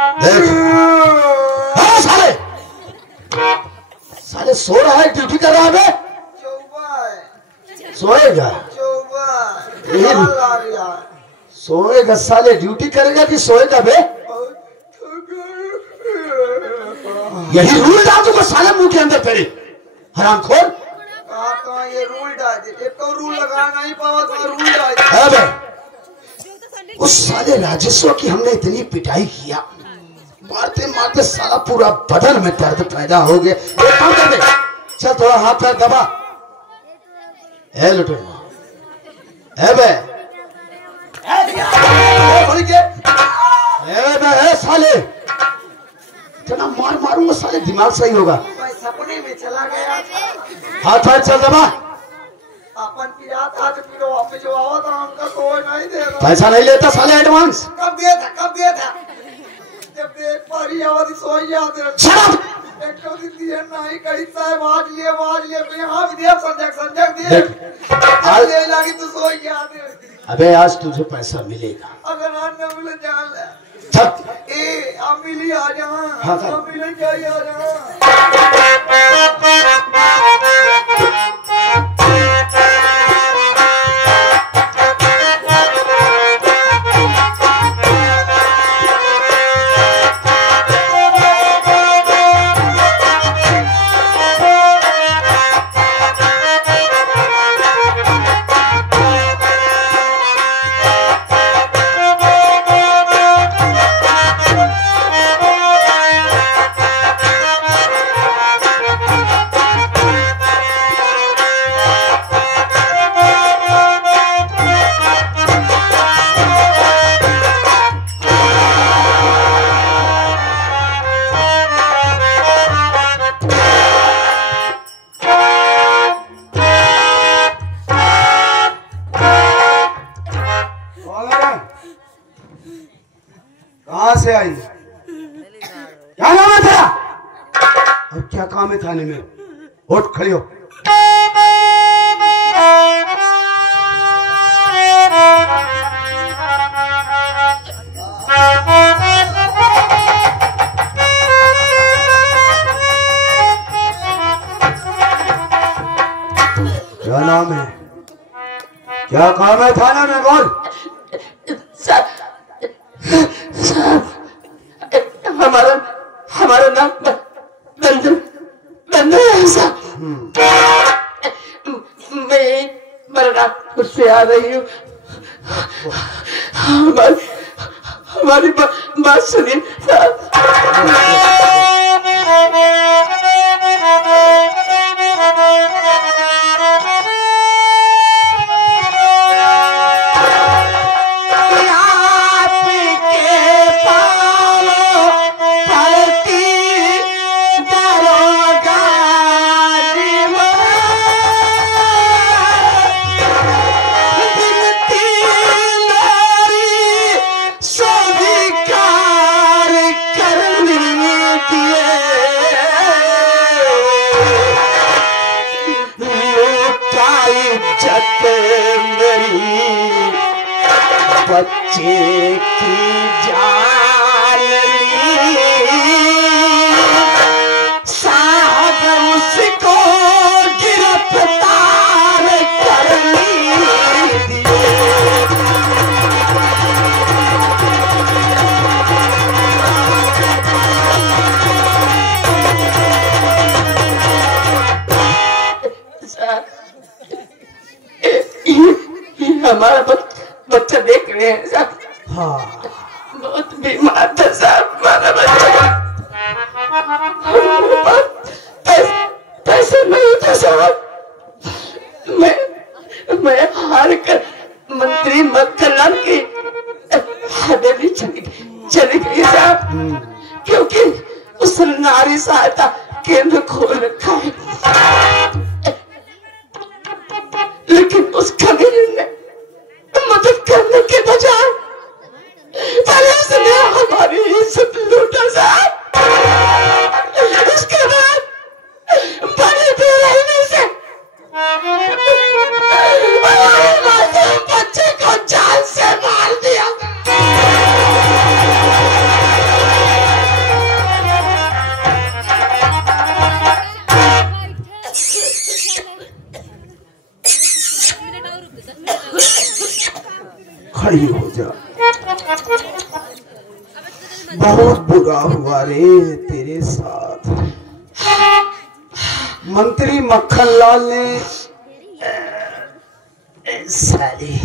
देख साले साले सो रहा है, ड्यूटी कर रहा है। सोएगा सोएगा साले, ड्यूटी करेगा कि सोएगा बे? यही रूल डाल दूंगा साले मुंह के अंदर तेरे, हरामखोर। तो ये रूल डाल दे, एक तो रूल लगा नहीं पावा तो रूल डाल दे। अबे उस साले राजस्व की हमने इतनी पिटाई किया, मारते मारते साला पूरा बदन में दर्द पैदा हो गया। एक काम कर दे, चल थोड़ा हाथ पैर दबा। ए लुटे ए बे ए साले, इतना मार मारूंगा साले दिमाग सही होगा। सपने में चला गया हाथ पैर चल दबा। अपन पिया था तो फिर वापस जो आवा था हमका कोई नहीं देगा। पैसा नहीं लेता साले एडवांस। कब दिया था कब दिया था? जब एक बारी आवाज़ सोई जाते एक तो दिए नहीं कहीं साहब आज लिए यहाँ भी दिया संजक दिए आज ले लगी तो सोई जाते। अबे आज तुझे पैसा मिलेगा, अगर आज न मिले जान ले चल ए अब मिली आ जा। हाँ अब मिले चाहिए आ जा। कहाँ से आई? क्या नाम है तेरा? और क्या काम है थाने में? उठ खड़ी हो। क्या नाम है? क्या काम है थाना में? बोल। हमारा नाम बंदर है साहब। मैं बलरामपुर से आ रही हूँ। हमारी बात सुनिए साहब। बच्चे की जान ली साहब, उसको गिरफ्तार कर लीजिए। हमारा बच्चा देख रहे हैं साहब। हाँ बहुत बीमार था साहब हमारा बच्चा। पैसे नहीं था साहब। मैं हार कर मंत्री मक्खनलाल की हवेली चली गई साहब, क्योंकि उस नारी सहायता केंद्र खोल रखा है। लेकिन उस कमीने ने मदद करने के बजाय पहले उसने हमारी इज्जत लूटा साहब। उसके बाद बड़ी बेरहमी से हमारे मासूम बच्चे को जान से मार दिया। खड़ी हो जा। बहुत बुरा हुआ रे तेरे साथ। मंत्री मक्खनलाल ने साली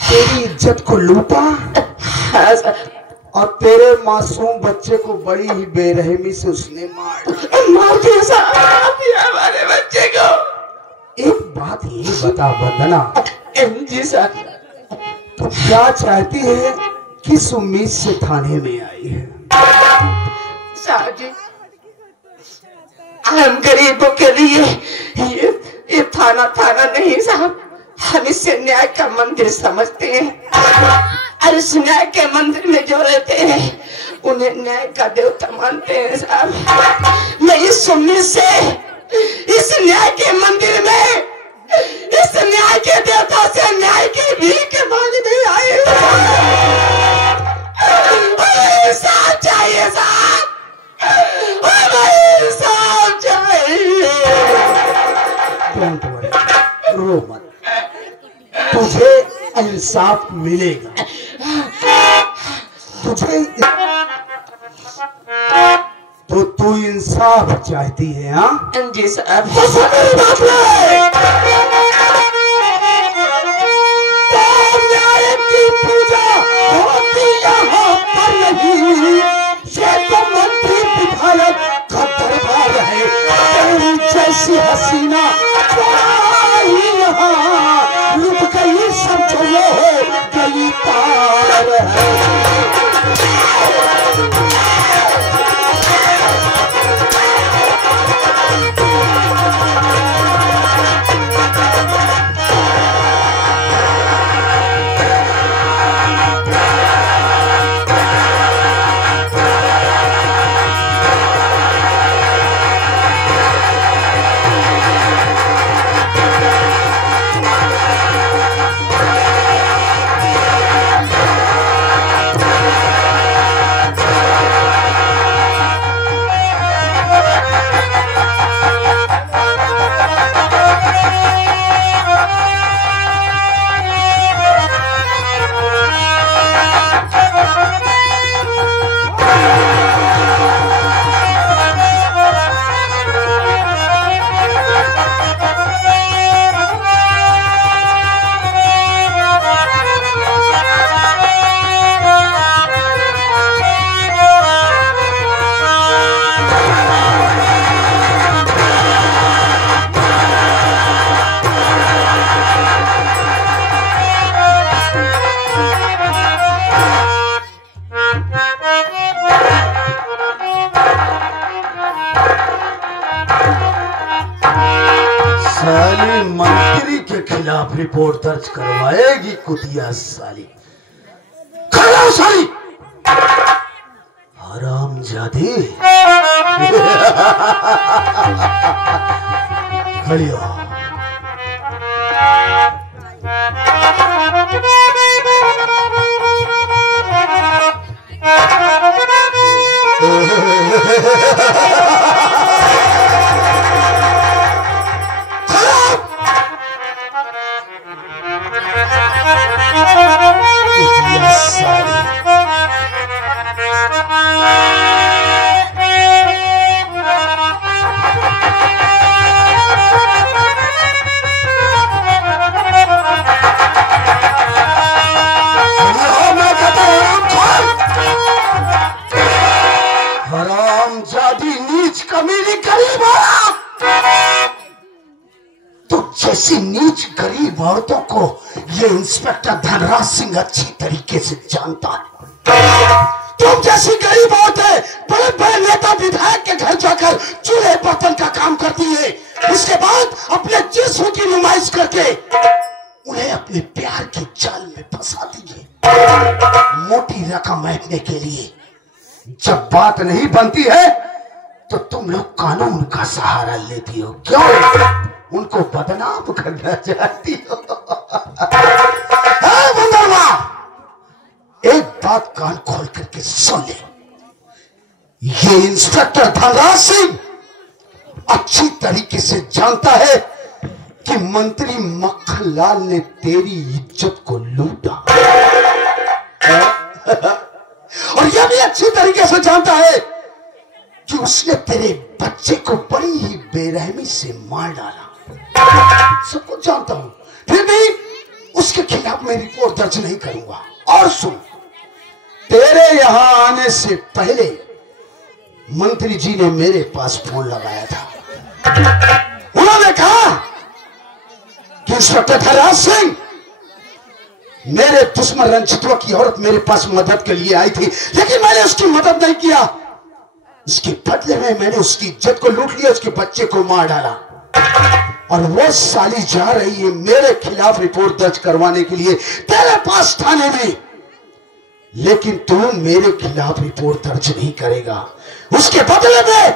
तेरी इज्जत को लूटा और तेरे मासूम बच्चे को बड़ी ही बेरहमी से उसने मार दिया हमारे बच्चे को। एक बात ये बता वंदना जी सर, तो क्या चाहती है, किस उम्मीद से थाने में आई है? साहब जी, हम गरीबों के लिए ये थाना नहीं साहब, हम इसे न्याय का मंदिर समझते हैं और इस न्याय के मंदिर में जो रहते हैं उन्हें न्याय का देवता मानते हैं साहब। मैं इस उम्मीद से इस न्याय के मंदिर में, इस न्याय के देवता से न्याय की भीख मांगने आई हूँ। साहब चाहिए साहब, साहब चाहिए। डोंट वरी, रो मत, तुझे इंसाफ मिलेगा। तुझे तो तू इंसाफ चाहती है? हाँ जी साहब। न्याय की पूजा होती यहाँ पर नहीं, ये तो मंत्री विधायक का दरबार है। तेरी जैसी हसीना यहाँ लुट गई, समझो हो गई पार है। साली मंत्री के खिलाफ रिपोर्ट दर्ज करवाएगी कुतिया साली। खड़ा साली हरामजादी। खड़ी हो। हरामजादी नीच कमीनी गरीब औरत, तो जैसी नीच गरीब औरतों को ये इंस्पेक्टर धनराज सिंह अच्छी तरीके से जानता है। तुम जैसी गरीब औरतें बड़े बड़े नेता विधायक के घर जाकर चूल्हे बर्तन का काम करती है, उसके बाद अपने जिस्म की नुमाइश करके उन्हें अपने प्यार के जाल में फंसाती है मोटी रकम ऐंठने के लिए। जब बात नहीं बनती है तो तुम लोग कानून का सहारा लेती हो, क्यों? उनको बदनाम करना चाहती हो। एक बात कान खोल करके सुन ले, ये इंस्पेक्टर धनराज सिंह अच्छी तरीके से जानता है कि मंत्री मक्खनलाल ने तेरी इज्जत को लूटा। और यह भी अच्छी तरीके से जानता है कि उसने तेरे बच्चे को बड़ी ही बेरहमी से मार डाला। सब कुछ जानता हूं, फिर भी उसके खिलाफ मैं रिपोर्ट दर्ज नहीं करूंगा। और सुन, तेरे यहां आने से पहले मंत्री जी ने मेरे पास फोन लगाया था। उन्होंने कहा कि इंस्पेक्टर धनराज सिंह, मेरे दुश्मन रंजितवा की औरत मेरे पास मदद के लिए आई थी, लेकिन मैंने उसकी मदद नहीं किया। इसके बदले में मैंने उसकी इज्जत को लूट लिया, उसके बच्चे को मार डाला। और वो साली जा रही है मेरे खिलाफ रिपोर्ट दर्ज करवाने के लिए तेरे पास थाने में, लेकिन तू मेरे खिलाफ रिपोर्ट दर्ज नहीं करेगा। उसके बदले में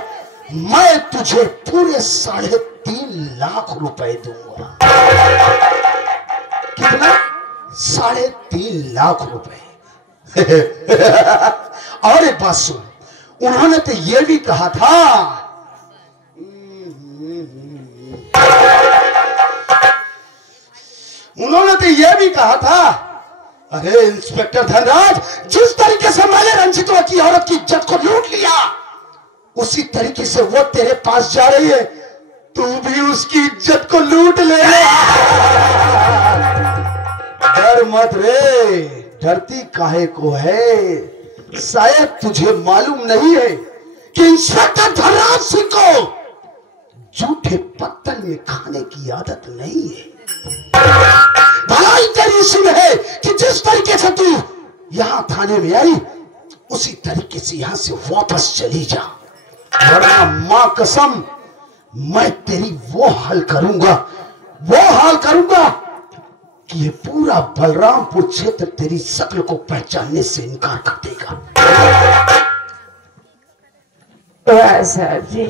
मैं तुझे पूरे 3.5 लाख रुपए दूंगा। कितना? 3.5 लाख रुपए। और एक बात सुन, उन्होंने तो यह भी कहा था, अरे इंस्पेक्टर धनराज, जिस तरीके से मैंने रंजितवा की औरत की इज्जत को लूट लिया, उसी तरीके से वो तेरे पास जा रही है, तू भी उसकी इज्जत को लूट ले। डर मत रे, डरती काहे को है? शायद तुझे मालूम नहीं है कि इंस्पेक्टर धनराज सिंह को झूठे पत्तल में खाने की आदत नहीं है। भलाई तेरी इसी में है कि जिस तरीके से तू यहां थाने में आई, उसी तरीके से यहां से वापस चली जा, वरना मां कसम मैं तेरी वो हाल करूंगा कि ये पूरा बलरामपुर क्षेत्र तेरी शक्ल को पहचानने से इनकार कर देगा। साहब जी,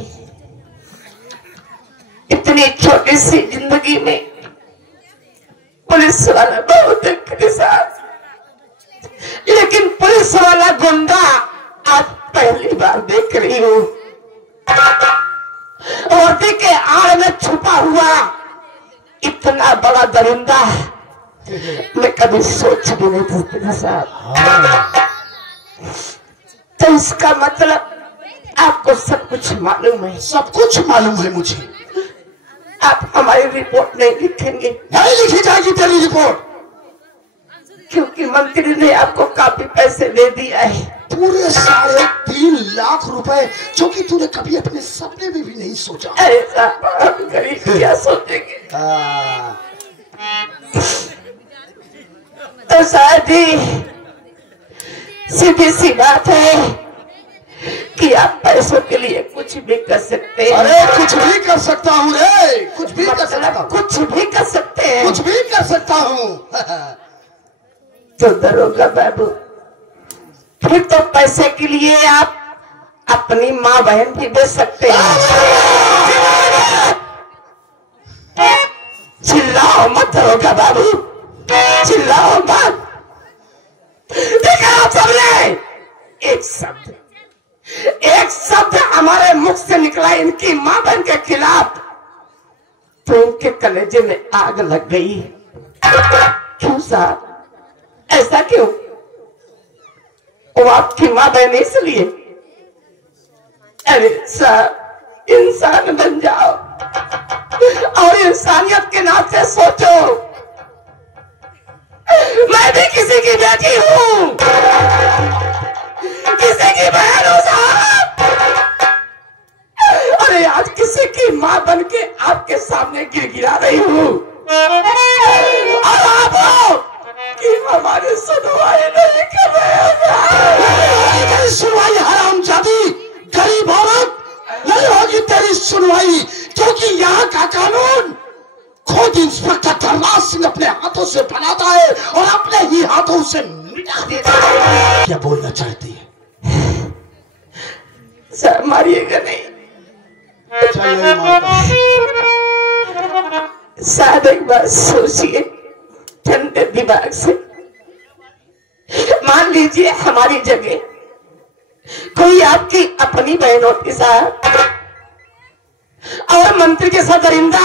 इतनी छोटी सी जिंदगी में पुलिस वाला बहुत है साहब, लेकिन पुलिस वाला गुंडा आज पहली बार देख रही हूं। वर्दी के आड़ में छुपा हुआ इतना बड़ा दरिंदा मैं कभी सोच भी नहीं सकता साहब। तो इसका मतलब आपको सब कुछ मालूम है? सब कुछ मालूम है मुझे। आप हमारी रिपोर्ट नहीं लिखेंगे? नहीं लिखी जाएगी तेरी रिपोर्ट, क्योंकि मंत्री ने आपको काफी पैसे दे दिया है। पूरे 3.5 लाख रुपए, जो कि तूने कभी अपने सपने में भी नहीं सोचा। अरे साहब, हम गरीब क्या सोचेंगे? तो साहब जी, सीधी सी बात है कि आप पैसों के लिए कुछ भी कर सकते हैं। अरे कुछ भी कर सकता हूँ रे, कुछ भी कर सकता हूँ, कुछ भी कर सकते हैं, कुछ भी कर सकता हूँ। तो दरोगा बाबू, फिर तो पैसे के लिए आप अपनी माँ बहन भी बेच सकते हैं। चिल्लाओ मत दरोगा बाबू, चिल्लाओ मत। देखा आप सबने, एक शब्द हमारे मुख से निकला इनकी माँ बहन के खिलाफ, तो इनके कलेजे में आग लग गई। क्यों साहब, ऐसा क्यों? वो आपकी माँ बहन इसलिए? अरे साहब, इंसान बन जाओ और इंसानियत के नाते सोचो। मैं भी किसी की बेटी हूँ, किसी की बहन हूँ साहब। अरे आज किसी की माँ बन के आपके सामने गिड़गिड़ा रही हूँ, और आप हो कि हमारी सुनवाई नहीं कर रहे। सुनवाई हरामजादी, गरीब औरत, नहीं होगी तेरी सुनवाई, क्योंकि यहाँ का कानून खुद इंस्पेक्टर धनराज सिंह अपने हाथों से बनाता है और अपने ही हाथों से मिटा देता है। क्या बोलना चाहती है? सर मारिएगा नहीं। साहब एक बात सोचिए ठंडे दिमाग से। मान लीजिए हमारी जगह कोई आपकी अपनी बहन होती साहब, और मंत्री के साथ दरिंदा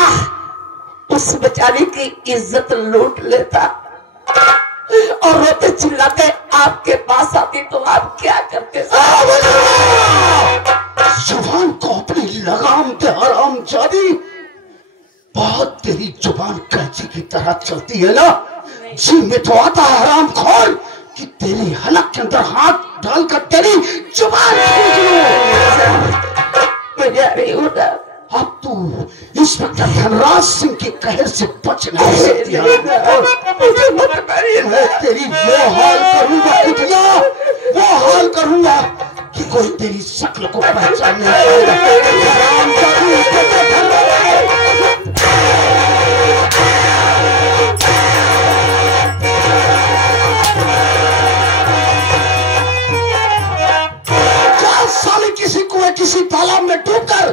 उस बेचारी की इज्जत लूट लेता और रोते चिल्लाते आपके पास आती तो आप क्या करते? जुबान को अपनी लगाम के हराम जादी, बहुत तेरी जुबान कैंची की तरह चलती है ना। जी में तो आता है हराम खोर कि तेरी हलक के अंदर हाथ डालकर तेरी जुबान खींच लूं। अब तू इंस्पेक्टर धनराज सिंह के कहर से बच नहीं सकती है। मैं तेरी वो हाल करूंगा इतना, वो हाल करूंगा कि कोई तेरी शक्ल को पहचान नहीं पाएगा। साले किसी कुएं किसी तालाब में डूबकर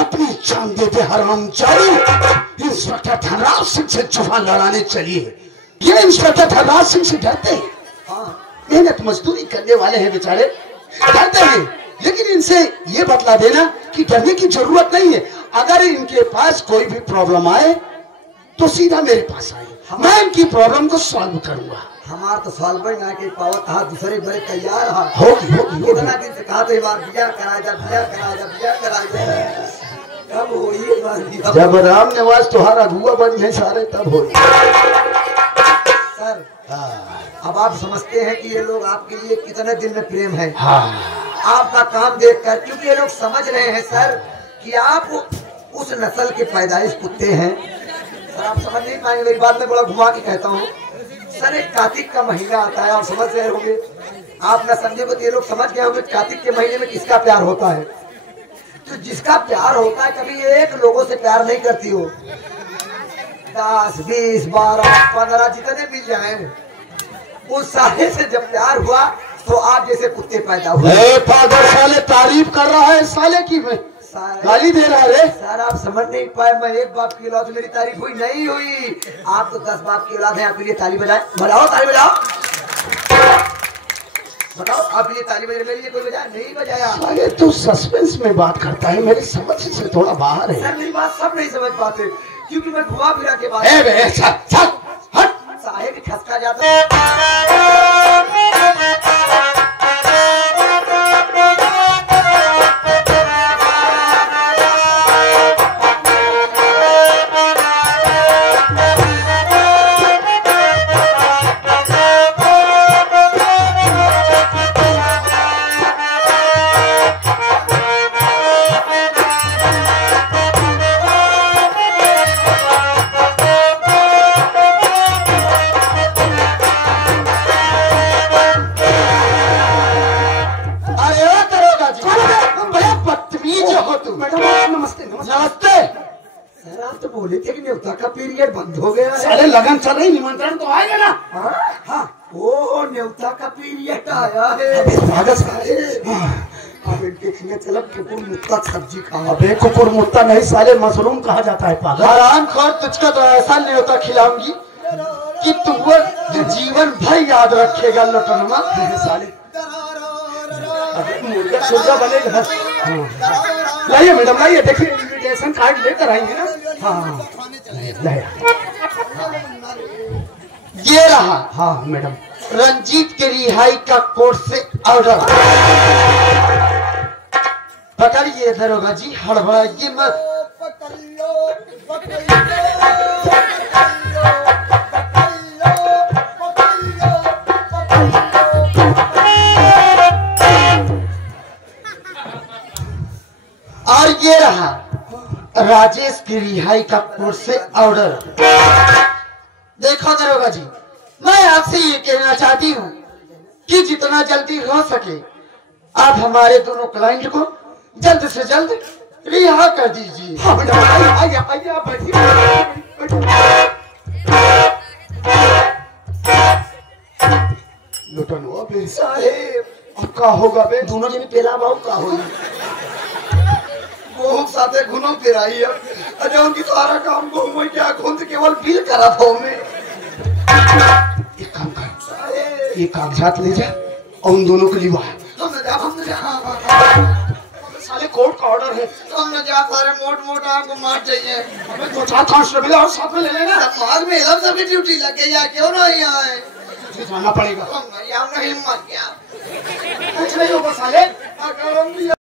अपनी जान दे दे हराम जादी। इंस्पेक्टर धनराज सिंह से जुबान लड़ाने चलिए। ये इंस्पेक्टर धनराज सिंह से डरते हैं। मेहनत मजदूरी करने वाले हैं बेचारे, डरते हैं। लेकिन इनसे ये बतला देना कि डरने की जरूरत नहीं है। अगर इनके पास कोई भी प्रॉब्लम आए तो सीधा मेरे पास आए, मैं इनकी प्रॉब्लम को सॉल्व करूंगा। हमार तो सॉल्व ना के पावत कहा दूसरे बड़े तैयार होगी कितना दिन से कहा तो एक बार बिया करा जा, बिया करा जा, बिया करा जा। कब हो ये बात? जब राम निवास तुम्हारा अगुआ बन गए सारे तब हो। सर अब आप समझते हैं कि ये लोग आपके लिए कितने दिन में प्रेम है। आपका काम देखकर, क्योंकि ये लोग समझ रहे हैं सर कि आप उस नस्ल के पैदाइश कुत्ते हैं। सर आप समझ नहीं पाएंगे मेरी बात, में बड़ा घुमा के कहता हूँ। सर एक कार्तिक का महीना आता है, आप समझ रहे होंगे। आप न समझे तो ये लोग समझ गए होंगे कार्तिक के महीने में किसका प्यार होता है। तो जिसका प्यार होता है कभी एक लोगों से प्यार नहीं करती हो। 10, 20, 12, 15 जितने मिल जाए उस साले से जब प्यार हुआ तो आप जैसे कुत्ते पैदा हुए। पागल साले तारीफ कर रहा है साले की, मैं गाली दे रहा है। सर आप समझ नहीं पाए, मैं एक बाप की औलाद, मेरी तारीफ हुई नहीं हुई। आप तो 10 बाप की औलाद है। आपके लिए ताली बजाए, बजाओ ताली बजाओ, बताओ आपके लिए ताली बजाए, मेरे लिए कोई बजाया नहीं बजाया। अरे तू सस्पेंस में बात करता है, मेरी समझ से थोड़ा बाहर है। सर मेरी बात सब नहीं समझ पाते क्योंकि मैं घुमा फिरा के बात हट साहेब खसका जाता। तो बोले थे कि न्योता का पीरियड बंद हो गया है। अरे लगन चल रही, निमंत्रण तो आएगा ना। हाँ वो न्योता का पीरियड आया है। अब इनके खिले चलब कुकुर मुत्ता सब्जी खाओ। अबे कुकुर मुत्ता नहीं साले, मशरूम कहा जाता है पागल। हराम खोर, तुझको तो ऐसा न्योता खिलाऊंगी कि तू वो जीवन भर याद रखेगा। लटनमा साले मुर्गा सुर्गा बनेगा। लाइए मैडम लाइए, देखिए इन्विटेशन कार्ड लेकर आएंगे ना। हाँ ये रहा। हाँ मैडम, रंजीत के रिहाई का कोर्ट से ऑर्डर। पकड़िए दरोगा जी, हड़बड़ाइए मत। और ये रहा राजेश की रिहाई का कोर्ट से ऑर्डर। देखो दरोगा जी, मैं आपसे ये कहना चाहती हूँ कि जितना जल्दी हो सके आप हमारे दोनों क्लाइंट को जल्द से जल्द रिहा कर दीजिए। हाँ मैडम आइए आइए, आप बैठिए। लुटन हुआ बे साहेब, अब का होगा बे? दोनों जने पेला बाबू का हो वो साथे घुनो फिराई। अरे उनकी सारा काम को मैं क्या खुद केवल बिल करा था मैं। एक काम कर, ये कागजात ले जा और उन दोनों को लिवा। हम न जा साले कोर्ट का ऑर्डर है। हम न जा, सारे मोट मोट आपको मार चाहिए। हमें दो चार कांस्टेबल और साथ में ले लेना। समाज में एकदम सबकी ड्यूटी लग गई है, क्यों ना यहाँ है? जाना पड़ेगा। हम कहीं मर गया। कुछ नहीं होगा साले। अगर हम